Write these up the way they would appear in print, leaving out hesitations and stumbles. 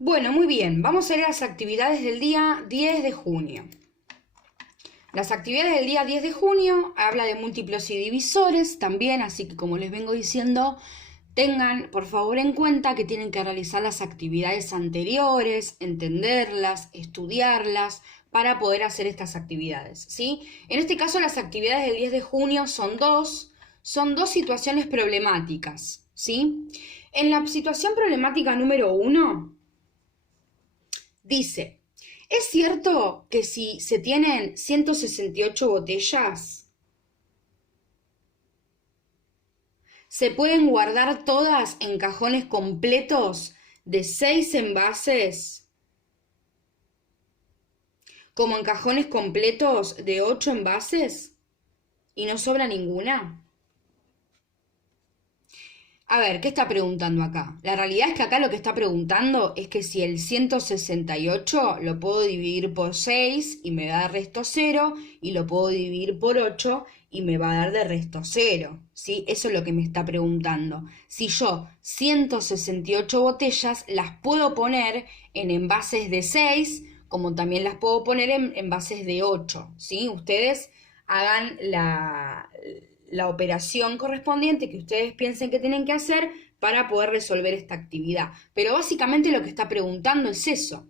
Bueno, muy bien, vamos a ir a las actividades del día 10 de junio. Las actividades del día 10 de junio habla de múltiplos y divisores también, así que como les vengo diciendo, tengan por favor en cuenta que tienen que realizar las actividades anteriores, entenderlas, estudiarlas para poder hacer estas actividades, ¿sí? En este caso las actividades del 10 de junio son dos situaciones problemáticas, ¿sí? En la situación problemática número 1 dice, ¿es cierto que si se tienen 168 botellas, se pueden guardar todas en cajones completos de 6 envases, como en cajones completos de 8 envases, y no sobra ninguna? A ver, ¿qué está preguntando acá? La realidad es que acá lo que está preguntando es que si el 168 lo puedo dividir por 6 y me da de resto 0, y lo puedo dividir por 8 y me va a dar de resto 0, ¿sí? Eso es lo que me está preguntando. Si yo 168 botellas las puedo poner en envases de 6, como también las puedo poner en envases de 8, ¿sí? Ustedes hagan la operación correspondiente que ustedes piensen que tienen que hacer para poder resolver esta actividad. Pero básicamente lo que está preguntando es eso.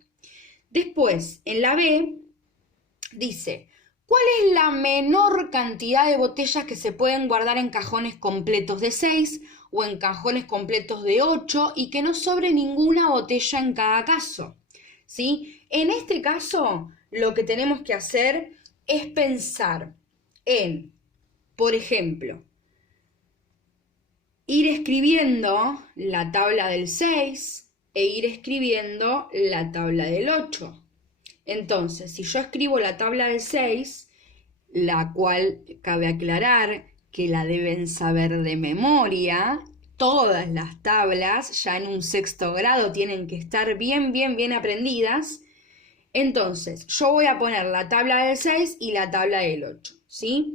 Después, en la B, dice, ¿cuál es la menor cantidad de botellas que se pueden guardar en cajones completos de 6 o en cajones completos de 8 y que no sobre ninguna botella en cada caso? ¿Sí? En este caso, lo que tenemos que hacer es pensar en, por ejemplo, ir escribiendo la tabla del 6 e ir escribiendo la tabla del 8. Entonces, si yo escribo la tabla del 6, la cual cabe aclarar que la deben saber de memoria, todas las tablas ya en un sexto grado tienen que estar bien aprendidas. Entonces, yo voy a poner la tabla del 6 y la tabla del 8, ¿sí?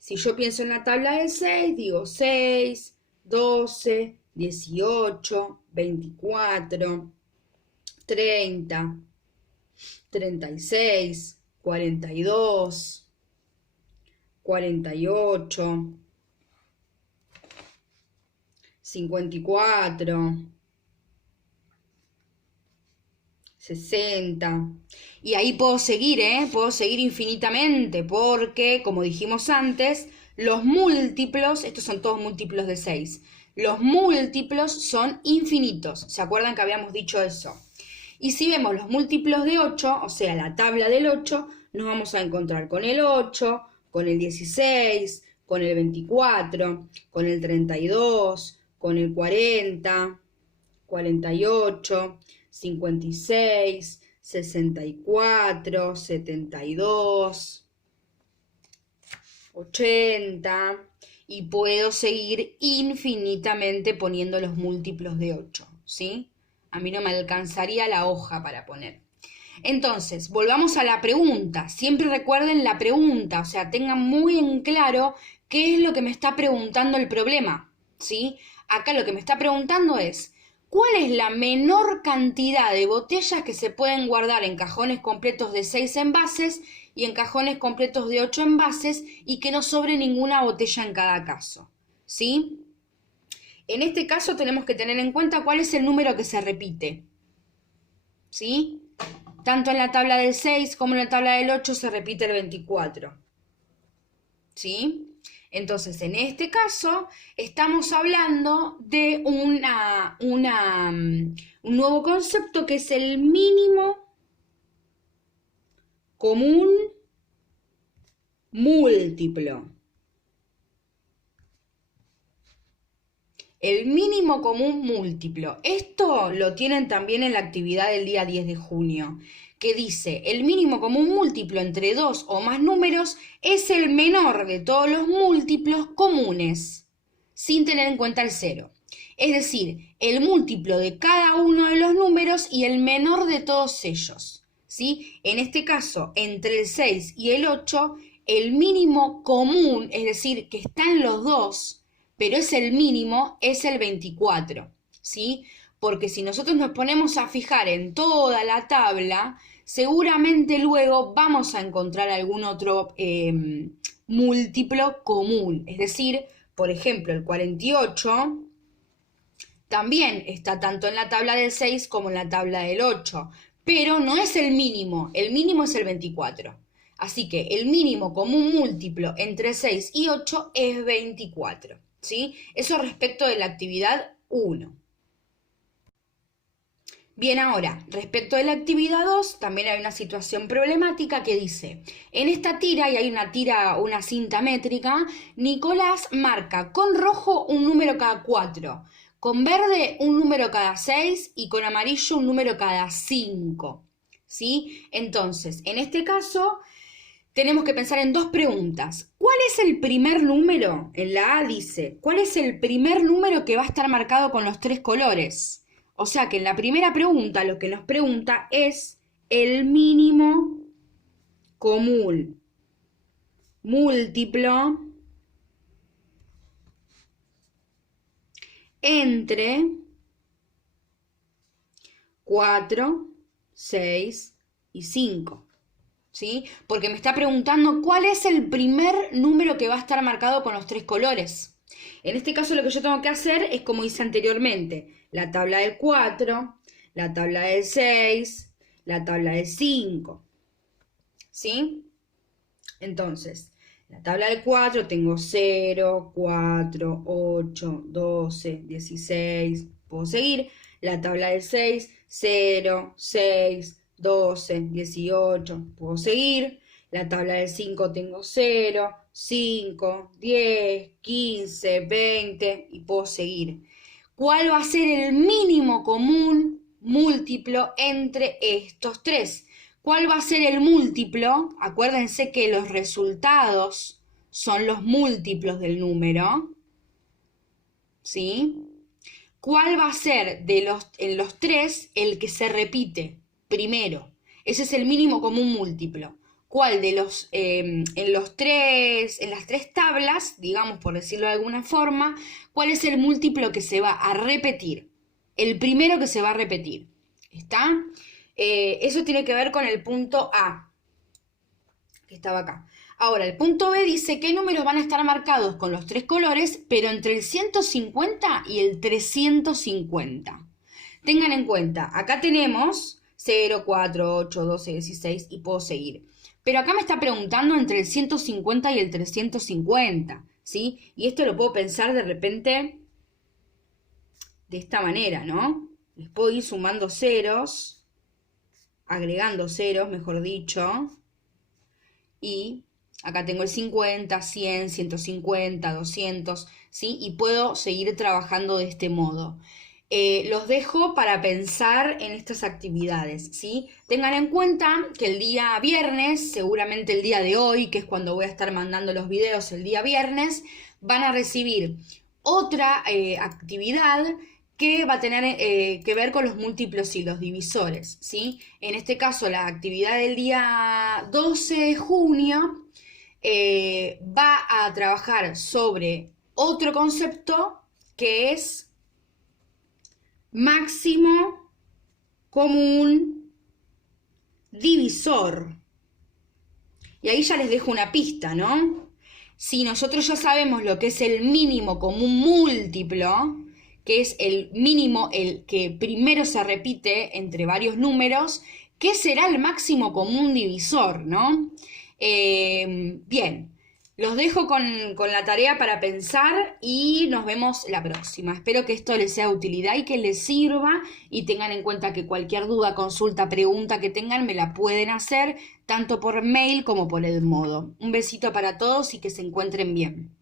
Si yo pienso en la tabla del 6, digo 6, 12, 18, 24, 30, 36, 42, 48, 54, 60. Y ahí puedo seguir, puedo seguir infinitamente, porque, como dijimos antes, los múltiplos, estos son todos múltiplos de 6, los múltiplos son infinitos. ¿Se acuerdan que habíamos dicho eso? Y si vemos los múltiplos de 8, o sea, la tabla del 8, nos vamos a encontrar con el 8, con el 16, con el 24, con el 32, con el 40, 48, 56, 64, 72, 80, y puedo seguir infinitamente poniendo los múltiplos de 8, ¿sí? A mí no me alcanzaría la hoja para poner. Entonces, volvamos a la pregunta. Siempre recuerden la pregunta, o sea, tengan muy en claro qué es lo que me está preguntando el problema, ¿sí? Acá lo que me está preguntando es, ¿cuál es la menor cantidad de botellas que se pueden guardar en cajones completos de 6 envases y en cajones completos de 8 envases y que no sobre ninguna botella en cada caso? ¿Sí? En este caso tenemos que tener en cuenta cuál es el número que se repite. ¿Sí? Tanto en la tabla del 6 como en la tabla del 8 se repite el 24. ¿Sí? Entonces, en este caso, estamos hablando de un nuevo concepto que es el mínimo común múltiplo. El mínimo común múltiplo. Esto lo tienen también en la actividad del día 10 de junio, que dice, el mínimo común múltiplo entre dos o más números es el menor de todos los múltiplos comunes, sin tener en cuenta el cero. Es decir, el múltiplo de cada uno de los números y el menor de todos ellos, ¿sí? En este caso, entre el 6 y el 8, el mínimo común, es decir, que están los dos, pero es el mínimo, es el 24, ¿sí? porque si nosotros nos ponemos a fijar en toda la tabla, seguramente luego vamos a encontrar algún otro múltiplo común. Es decir, por ejemplo, el 48 también está tanto en la tabla del 6 como en la tabla del 8, pero no es el mínimo es el 24. Así que el mínimo común múltiplo entre 6 y 8 es 24, ¿sí? Eso respecto de la actividad 1. Bien, ahora, respecto de la actividad 2, también hay una situación problemática que dice, en esta tira, y hay una cinta métrica, Nicolás marca con rojo un número cada 4, con verde un número cada 6 y con amarillo un número cada 5, ¿sí? Entonces, en este caso, tenemos que pensar en dos preguntas. ¿Cuál es el primer número? En la A dice, ¿cuál es el primer número que va a estar marcado con los 3 colores? O sea que en la primera pregunta lo que nos pregunta es el mínimo común múltiplo entre 4, 6 y 5. ¿Sí? Porque me está preguntando cuál es el primer número que va a estar marcado con los 3 colores. En este caso lo que yo tengo que hacer es como hice anteriormente, la tabla del 4, la tabla del 6, la tabla del 5, ¿sí? Entonces, en la tabla del 4 tengo 0, 4, 8, 12, 16, puedo seguir. La tabla del 6, 0, 6, 12, 18, puedo seguir. La tabla del 5 tengo 0, 5, 10, 15, 20 y puedo seguir. ¿Cuál va a ser el mínimo común múltiplo entre estos 3? ¿Cuál va a ser el múltiplo? Acuérdense que los resultados son los múltiplos del número, ¿sí? ¿Cuál va a ser en los 3 el que se repite primero? Ese es el mínimo común múltiplo. ¿Cuál de los, en las 3 tablas, digamos por decirlo de alguna forma, cuál es el múltiplo que se va a repetir? El primero que se va a repetir. ¿Está? Eso tiene que ver con el punto A, que estaba acá. Ahora, el punto B dice qué números van a estar marcados con los 3 colores, pero entre el 150 y el 350. Tengan en cuenta, acá tenemos 0, 4, 8, 12, 16 y puedo seguir. Pero acá me está preguntando entre el 150 y el 350, ¿sí? Y esto lo puedo pensar de repente de esta manera, ¿no? Les puedo ir sumando ceros, agregando ceros, mejor dicho, y acá tengo el 50, 100, 150, 200, ¿sí? Y puedo seguir trabajando de este modo. Los dejo para pensar en estas actividades, ¿sí? Tengan en cuenta que el día viernes, seguramente el día de hoy, que es cuando voy a estar mandando los videos el día viernes, van a recibir otra actividad que va a tener que ver con los múltiplos y los divisores, ¿sí? En este caso, la actividad del día 12 de junio va a trabajar sobre otro concepto que es máximo común divisor. Y ahí ya les dejo una pista, ¿no? Si nosotros ya sabemos lo que es el mínimo común múltiplo, que es el mínimo, el que primero se repite entre varios números, ¿qué será el máximo común divisor, no? Bien. Los dejo con la tarea para pensar y nos vemos la próxima. Espero que esto les sea de utilidad y que les sirva y tengan en cuenta que cualquier duda, consulta, pregunta que tengan me la pueden hacer tanto por mail como por el modo. Un besito para todos y que se encuentren bien.